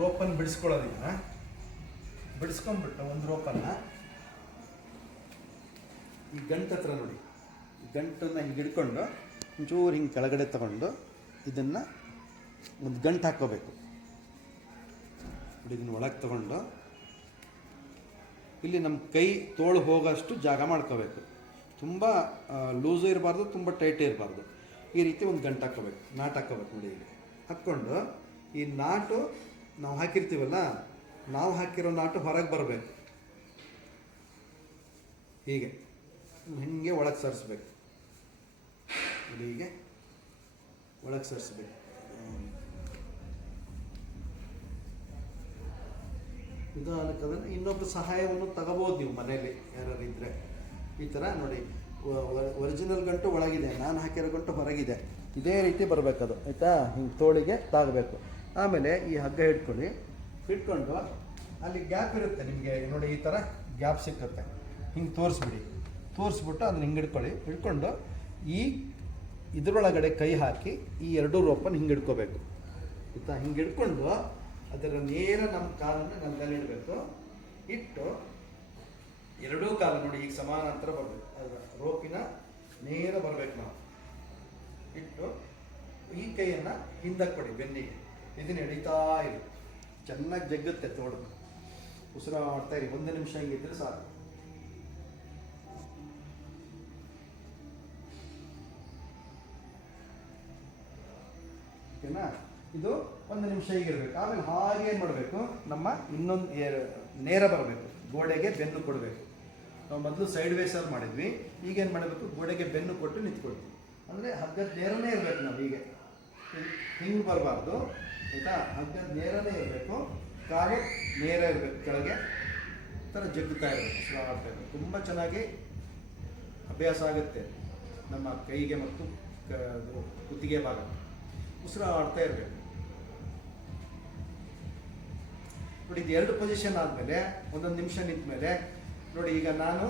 ರೋಪನ್ನು ಬಿಡಿಸ್ಕೊಳ್ಳೋದೀಗ. ಬಿಡಿಸ್ಕೊಂಡ್ಬಿಟ್ಟು ಒಂದು ರೋಪನ್ನು ಈ ಗಂಟು ಹತ್ರ ನೋಡಿ, ಗಂಟನ್ನು ಹಿಂಗೆ ಹಿಡ್ಕೊಂಡು ಒಂಚೂರು ಹಿಂಗೆ ಕೆಳಗಡೆ ತಗೊಂಡು ಇದನ್ನು ಒಂದು ಗಂಟು ಹಾಕ್ಕೋಬೇಕು. ಇದನ್ನು ಒಳಗೆ ತಗೊಂಡು ಇಲ್ಲಿ ನಮ್ಮ ಕೈ ತೋಳು ಹೋಗೋಷ್ಟು ಜಾಗ ಮಾಡ್ಕೋಬೇಕು. ತುಂಬ ಲೂಸು ಇರಬಾರ್ದು, ತುಂಬ ಟೈಟ್ ಇರಬಾರ್ದು. ಈ ರೀತಿ ಒಂದು ಗಂಟು ಹಾಕ್ಕೋಬೇಕು, ನಾಟು ಹಾಕ್ಕೋಬೇಕು ನೋಡಿ. ಇಲ್ಲಿ ಹಾಕ್ಕೊಂಡು ಈ ನಾಟು ನಾವು ಹಾಕಿರ್ತೀವಲ್ಲ, ನಾವು ಹಾಕಿರೋ ನಾಟು ಹೊರಗೆ ಬರಬೇಕು. ಹೀಗೆ ಹೀಗೆ ಒಳಗೆ ಸರಿಸ್ಬೇಕು. ಇದು ಹೀಗೆ ಒಳಗೆ ಸರಿಸ್ಬೇಕು. ಇದು ಅದನ್ನು ಇನ್ನೊಬ್ಬ ಸಹಾಯವನ್ನು ತಗೋಬೋದು ನೀವು ಮನೆಯಲ್ಲಿ ಯಾರು ಇದ್ದರೆ. ಈ ಥರ ನೋಡಿ, ಒರಿಜಿನಲ್ ಗಂಟು ಒಳಗಿದೆ, ನಾನು ಹಾಕಿರೋ ಗಂಟು ಹೊರಗಿದೆ. ಇದೇ ರೀತಿ ಬರಬೇಕದು, ಆಯಿತಾ? ಹಿಂಗೆ ತೋಳಿಗೆ ತಾಗಬೇಕು. ಆಮೇಲೆ ಈ ಹಗ್ಗ ಹಿಡ್ಕೊಂಡು ಅಲ್ಲಿ ಗ್ಯಾಪ್ ಇರುತ್ತೆ ನಿಮಗೆ ನೋಡಿ, ಈ ಥರ ಗ್ಯಾಪ್ ಸಿಕ್ಕುತ್ತೆ. ಹಿಂಗೆ ತೋರಿಸ್ಬಿಟ್ಟು ಅದನ್ನ ಹಿಂಗೆ ಹಿಡ್ಕೊಂಡು ಇದರೊಳಗಡೆ ಕೈ ಹಾಕಿ ಈ ಎರಡೂ ರೋಪನ್ನು ಹಿಂಗೆ ಹಿಡ್ಕೋಬೇಕು, ಆಯಿತಾ? ಹಿಂಗೆ ಹಿಡ್ಕೊಂಡು ಅದರ ನೇರ ನಮ್ಮ ಕಾಲನ್ನು ನೆಲದಲ್ಲಿ ಇಡಬೇಕು. ಇಟ್ಟು ಎರಡೂ ಕಾಲು ನೋಡಿ ಈಗ ಸಮಾನಾಂತರ ಬರಬೇಕು, ಅದರ ರೋಪಿನ ನೇರ ಬರಬೇಕು. ನಾವು ಇಟ್ಟು ಈ ಕೈಯನ್ನು ಹಿಂದಕ್ಕೆ ಕೊಡಿ ಬೆನ್ನಿಗೆ. ಇದನ್ನು ಎಳಿತಾ ಇರಿ, ಚೆನ್ನಾಗಿ ಜಗ್ಗುತ್ತೆ ತೋಡು. ಉಸಿರಾಡ್ತಾ ಇರಿ. 1 ನಿಮಿಷ ಹಿಂಗಿದ್ರೆ ಸಾಕು. ಓಕೆನಾ? ಇದು 1 ನಿಮಿಷ ಹೀಗಿರ್ಬೇಕು. ಆಮೇಲೆ ಹಾಗೆ ಏನು ಮಾಡಬೇಕು, ನಮ್ಮ ಇನ್ನೊಂದು ನೇರ ಬರಬೇಕು, ಗೋಡೆಗೆ ಬೆನ್ನು ಕೊಡಬೇಕು. ನಾವು ಮೊದಲು ಸೈಡ್ ವೇಸಲ್ಲಿ ಮಾಡಿದ್ವಿ, ಈಗೇನು ಮಾಡಬೇಕು, ಗೋಡೆಗೆ ಬೆನ್ನು ಕೊಟ್ಟು ನಿಂತ್ಕೊಳ್ತೀವಿ. ಅಂದರೆ ಹಗ್ಗದ ನೇರನೇ ಇರಬೇಕು. ನಾವು ಹೀಗೆ ಹಿಂಗೆ ಬರಬಾರ್ದು, ಆಯಿತಾ? ಹಗ್ಗದ ನೇರನೇ ಇರಬೇಕು, ಕಾಲು ನೇರ ಇರಬೇಕು, ಕೆಳಗೆ ಈ ಥರ ಜಗ್ಗುತ್ತಾ ಇರಬೇಕು, ಉಸಿರಾಡ್ತಾ ಇರಬೇಕು. ತುಂಬ ಚೆನ್ನಾಗಿ ಅಭ್ಯಾಸ ಆಗುತ್ತೆ ನಮ್ಮ ಕೈಗೆ ಮತ್ತು ಕುತ್ತಿಗೆ ಭಾಗ. ಉಸಿರಾಡ್ತಾ ಇರಬೇಕು ನೋಡಿ. ಇದು 2 ಪೊಸಿಷನ್ ಆದಮೇಲೆ 1 ನಿಮಿಷ ನಿಂತ ಮೇಲೆ ನೋಡಿ, ಈಗ ನಾನು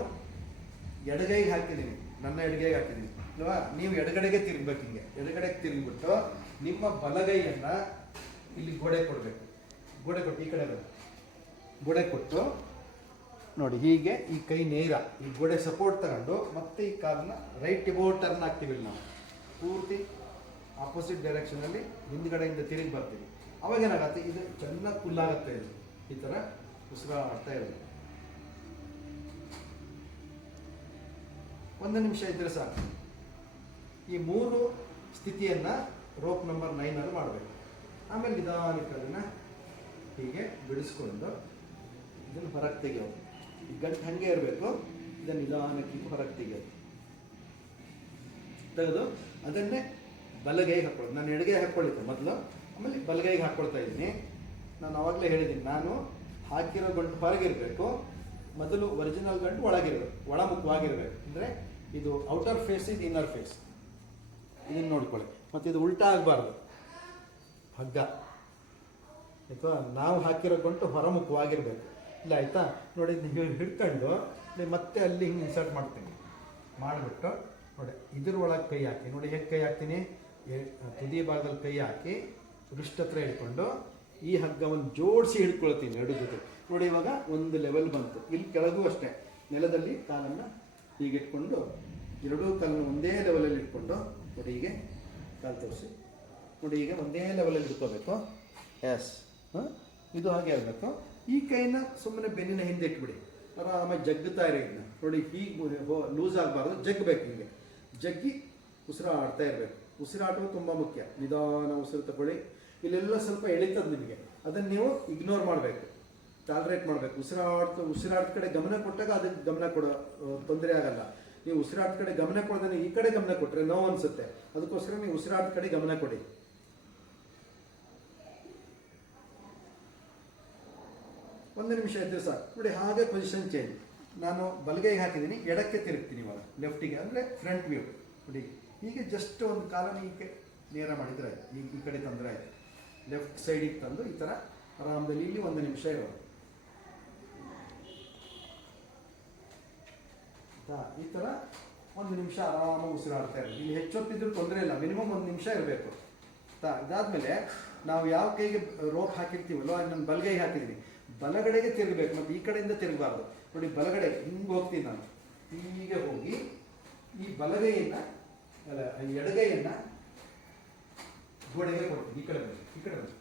ಎಡಗೈಗೆ ಹಾಕಿದ್ದೀನಿ, ನನ್ನ ಎಡಗೈಗೆ ಹಾಕಿದ್ದೀನಿ ಅಲ್ವಾ? ನೀವು ಎಡಗಡೆಗೆ ತಿರುಗಬೇಕು. ಹಿಂಗೆ ಎಡಗಡೆಗೆ ತಿರುಗಿಬಿಟ್ಟು ನಿಮ್ಮ ಬಲಗೈಯನ್ನು ಇಲ್ಲಿ ಗೋಡೆ ಕೊಡಬೇಕು. ಗೋಡೆ ಕೊಟ್ಟು ಈ ಕಡೆ ಗೋಡೆ ಕೊಟ್ಟು ನೋಡಿ, ಹೀಗೆ ಈ ಕೈ ನೇರ ಈ ಗೋಡೆ ಸಪೋರ್ಟ್ ತಗೊಂಡು ಮತ್ತೆ ಈ ಕಾಲನ್ನ ರೈಟ್ ಅಬೌಟ್ ಟರ್ನ್ ಹಾಕ್ತೀವಿ. ನಾವು ಪೂರ್ತಿ ಆಪೋಸಿಟ್ ಡೈರೆಕ್ಷನಲ್ಲಿ ಹಿಂದ್ಗಡೆಯಿಂದ ತಿರುಗಿ ಬರ್ತೀವಿ. ಅವಾಗ ಏನಾಗತ್ತೆ, ಇದು ಚೆನ್ನಾಗಿ ಫುಲ್ಲಾಗುತ್ತೆ. ಇದು ಈ ಥರ ಉಸಿರಾಡ್ತಾ ಇರೋದು 1 ನಿಮಿಷ ಇದ್ದರೆ ಸಾಕು. ಈ 3 ಸ್ಥಿತಿಯನ್ನು ರೋಪ್ ನಂಬರ್ 9 ಮಾಡಬೇಕು. ಆಮೇಲೆ ನಿಧಾನಕ್ಕೆ ಅದನ್ನು ಹೀಗೆ ಬಿಡಿಸ್ಕೊಂಡು ಇದನ್ನು ಹೊರಗೆ ತೆಗೆಯೋದು. ಈ ಗಂಟು ಹಾಗೆ ಇರಬೇಕು. ಇದನ್ನು ನಿಧಾನಕ್ಕೆ ಹೊರಗೆ ತೆಗೆದು ಅದನ್ನೇ ಬಲಗೈಗೆ ಹಾಕ್ಕೊಳ್ಳೋದು. ನಾನು ಎಡಗೈಗೆ ಹಾಕ್ಕೊಳ್ಳಿದ್ದೆ ಮೊದಲು, ಆಮೇಲೆ ಬಲಗೈಗೆ ಹಾಕ್ಕೊಳ್ತಾ ಇದ್ದೀನಿ. ನಾನು ಆವಾಗಲೇ ಹೇಳಿದ್ದೀನಿ, ನಾನು ಹಾಕಿರೋ ಗಂಟು ಹೊರಗಿರಬೇಕು, ಮೊದಲು ಒರಿಜಿನಲ್ ಗಂಟು ಒಳಗಿರಬೇಕು, ಒಳಮುಖವಾಗಿರಬೇಕು. ಅಂದರೆ ಇದು ಔಟರ್ ಫೇಸ್, ಇದು ಇನ್ನರ್ ಫೇಸ್. ಇದನ್ನು ನೋಡ್ಕೊಳ್ಳಿ. ಮತ್ತು ಇದು ಉಲ್ಟಾ ಆಗಬಾರ್ದು ಹಗ್ಗ, ಆಯಿತಾ? ನಾವು ಹಾಕಿರೋ ಗಂಟು ಹೊರಮುಖವಾಗಿರಬೇಕು. ಇಲ್ಲ, ಆಯಿತಾ? ನೋಡಿ, ಹಿಡ್ಕೊಂಡು ಮತ್ತೆ ಅಲ್ಲಿ ಹಿಂಗೆ ಇನ್ಸರ್ಟ್ ಮಾಡ್ತೀನಿ. ಮಾಡಿಬಿಟ್ಟು ನೋಡಿ, ಇದ್ರೊಳಗೆ ಕೈ ಹಾಕಿ ನೋಡಿ, ಹೇಗೆ ಕೈ ಹಾಕ್ತೀನಿ, ತುದಿ ಭಾಗದಲ್ಲಿ ಕೈ ಹಾಕಿ ವೃಷ್ಟಿ ಹತ್ರ ಹಿಡ್ಕೊಂಡು ಈ ಹಗ್ಗವನ್ನು ಜೋಡಿಸಿ ಹಿಡ್ಕೊಳ್ತೀನಿ ಎರಡು ಜೊತೆ. ನೋಡಿ, ಇವಾಗ ಒಂದು ಲೆವೆಲ್ ಬಂತು. ಇಲ್ಲಿ ಕೆಳಗೂ ಅಷ್ಟೇ, ನೆಲದಲ್ಲಿ ಕಾಲನ್ನು ಹೀಗೆ ಇಟ್ಕೊಂಡು ಎರಡೂ ಕಾಲನ್ನು ಒಂದೇ ಲೆವೆಲಲ್ಲಿ ಇಟ್ಕೊಂಡು ನೋಡಿ, ಹೀಗೆ ಕಾಲು ತೋರಿಸಿ ನೋಡಿ, ಈಗ ಒಂದೇ ಲೆವೆಲಲ್ಲಿ ಇಟ್ಕೋಬೇಕು. ಎಸ್, ಇದು ಹಾಗೆ ಆಗಬೇಕು. ಈ ಕೈನ ಸುಮ್ಮನೆ ಬೆನ್ನಿನ ಹಿಂದೆ ಇಟ್ಬಿಡಿ, ಆರಾಮಾಗಿ ಜಗ್ಗುತ್ತಾ ಇರಿ. ಇದನ್ನ ನೋಡಿ, ಹೀಗೆ ಲೂಸ್ ಆಗಬಾರ್ದು, ಜಗ್ಗಬೇಕು. ಹೀಗೆ ಜಗ್ಗಿ ಉಸಿರಾಡ್ತಾ ಇರಬೇಕು. ಉಸಿರಾಟವು ತುಂಬ ಮುಖ್ಯ. ನಿಧಾನ ಉಸಿರು ತಗೊಳ್ಳಿ. ಇಲ್ಲೆಲ್ಲ ಸ್ವಲ್ಪ ಎಳಿತದೆ ನಿಮಗೆ, ಅದನ್ನು ನೀವು ಇಗ್ನೋರ್ ಮಾಡಬೇಕು, ಟಾಲರೇಟ್ ಮಾಡಬೇಕು. ಉಸಿರಾಟ ಕಡೆ ಗಮನ ಕೊಟ್ಟಾಗ ಅದಕ್ಕೆ ಗಮನ ಕೊಡೋ ತೊಂದರೆ ಆಗಲ್ಲ. ನೀವು ಉಸಿರಾಟ ಕಡೆ ಗಮನ ಕೊಡೋದನ್ನ ಈ ಕಡೆ ಗಮನ ಕೊಟ್ಟರೆ ನೋವು ಅನಿಸುತ್ತೆ. ಅದಕ್ಕೋಸ್ಕರ ನೀವು ಉಸಿರಾಟ ಕಡೆ ಗಮನ ಕೊಡಿ. ಒಂದು ನಿಮಿಷ ಇದ್ದರೆ ಸಾಕು. ನೋಡಿ, ಹಾಗೆ ಪೊಸಿಷನ್ ಚೇಂಜ್. ನಾನು ಬಲಗೈಗೆ ಹಾಕಿದ್ದೀನಿ, ಎಡಕ್ಕೆ ತಿರುಗ್ತೀನಿ ಇವಾಗ, ಲೆಫ್ಟಿಗೆ ಅಂದರೆ ಫ್ರಂಟ್ ವ್ಯೂ. ನೋಡಿ, ಹೀಗೆ ಜಸ್ಟ್ ಒಂದು ಕಾಲನ್ನು ಹೀಗೆ ನೇರ ಮಾಡಿದರೆ ಆಯ್ತು. ಈ ಕಡೆ ತಂದರೆ ಆಯಿತು. ಲೆಫ್ಟ್ ಸೈಡಿಗೆ ತಂದು ಈ ಥರ ಆರಾಮದಲ್ಲಿ ಇಲ್ಲಿ 1 ನಿಮಿಷ ಇರೋದು. ಈ ಥರ 1 ನಿಮಿಷ ಆರಾಮಾಗಿ ಉಸಿರಾಡ್ತಾ ಇರೋದು. ಇಲ್ಲಿ ಹೆಚ್ಚೊತ್ತಿದ್ರೂ ತೊಂದರೆ ಇಲ್ಲ, ಮಿನಿಮಮ್ 1 ನಿಮಿಷ ಇರಬೇಕು. ಇದಾದಮೇಲೆ ನಾವು ಯಾವ ಕೈಗೆ ರೋಪ್ ಹಾಕಿರ್ತೀವಲ್ಲೋ ಅದು ನಾನು ಬಲಗೈಗೆ ಹಾಕಿದ್ದೀನಿ, ಬಲಗಡೆಗೆ ತಿರುಗಬೇಕು ಮತ್ತು ಈ ಕಡೆಯಿಂದ ತಿರುಗಬಾರ್ದು. ನೋಡಿ ಬಲಗಡೆ ಹಿಂಗೆ ಹೋಗ್ತೀನಿ ನಾನು, ಹೀಗೆ ಹೋಗಿ ಈ ಬಲಗೈಯನ್ನು ಅಲ್ಲ ಎಡಗೈಯನ್ನು ಗೋಡೆಗೆ ಕೊಡ್ತೀನಿ. ಈ ಕಡೆ ಬನ್ನಿ, ಈ ಕಡೆ ಬನ್ನಿ,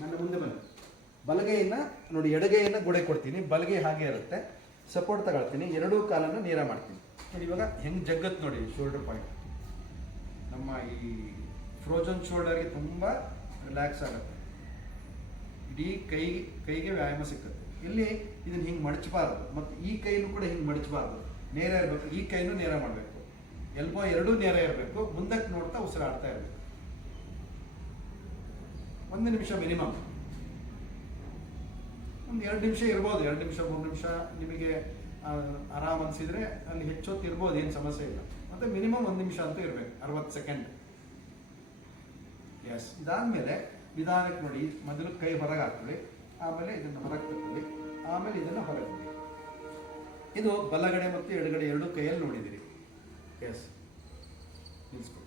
ನನ್ನ ಮುಂದೆ ಬನ್ನಿ. ಬಲಗೈಯನ್ನು ನೋಡಿ, ಎಡಗೈಯನ್ನು ಗೋಡೆಗೆ ಕೊಡ್ತೀನಿ, ಬಲಗೈ ಹಾಗೆ ಇರುತ್ತೆ. ಸಪೋರ್ಟ್ ತಗೊಳ್ತೀನಿ, ಎರಡೂ ಕಾಲನ್ನು ನೇರ ಮಾಡ್ತೀನಿ. ನೋಡಿ ಇವಾಗ ಹೆಂಗೆ ಜಗ್ಗತ್ತು ನೋಡಿ ಶೋಲ್ಡರ್ ಪಾಯಿಂಟ್. ನಮ್ಮ ಈ ಫ್ರೋಜನ್ ಶೋಲ್ಡರ್ಗೆ ತುಂಬ ರಿಲ್ಯಾಕ್ಸ್ ಆಗುತ್ತೆ, ಇಡೀ ಕೈಗೆ ವ್ಯಾಯಾಮ ಸಿಕ್ಕುತ್ತೆ. ಇಲ್ಲಿ ಇದನ್ನು ಹಿಂಗೆ ಮಡಚಬಾರ್ದು, ಮತ್ತು ಈ ಕೈನೂ ಕೂಡ ಹಿಂಗೆ ಮಡಚಬಾರ್ದು, ನೇರ ಇರಬೇಕು. ಈ ಕೈನೂ ನೇರ ಮಾಡಬೇಕು, ಎಲ್ಬೋ ಎರಡೂ ನೇರ ಇರಬೇಕು, ಮುಂದಕ್ಕೆ ನೋಡ್ತಾ ಉಸಿರಾಡ್ತಾ ಇರಬೇಕು. 1 ನಿಮಿಷ ಮಿನಿಮಮ್, ಒಂದು 2 ನಿಮಿಷ ಇರ್ಬೋದು, 2 ನಿಮಿಷ 3 ನಿಮಿಷ ನಿಮಗೆ ಆರಾಮ್ ಅನಿಸಿದರೆ ಅಲ್ಲಿ ಹೆಚ್ಚೊತ್ತು ಇರ್ಬೋದು, ಏನು ಸಮಸ್ಯೆ ಇಲ್ಲ. ಮತ್ತು ಮಿನಿಮಮ್ 1 ನಿಮಿಷ ಅಂತೂ ಇರಬೇಕು, 60 ಸೆಕೆಂಡ್. ಎಸ್, ಇದಾದಮೇಲೆ ನಿಧಾನಕ್ಕೆ ನೋಡಿ, ಮೊದಲು ಕೈ ಹೊರಗೆ ಹಾಕೊಳ್ಳಿ, ಆಮೇಲೆ ಇದನ್ನು ಹೊರಗೆ ತಗೊಳ್ಳಿ, ಆಮೇಲೆ ಇದನ್ನು ಹೊರಗೆ ಬಿಡಿ. ಇದು ಬಲಗಡೆ ಮತ್ತು ಎಡಗಡೆ ಎರಡೂ ಕೈಯಲ್ಲಿ ನೋಡಿದಿರಿ. ಎಸ್, ನಿಲ್ಲಿಸ್ಕೊಳ್ಳಿ.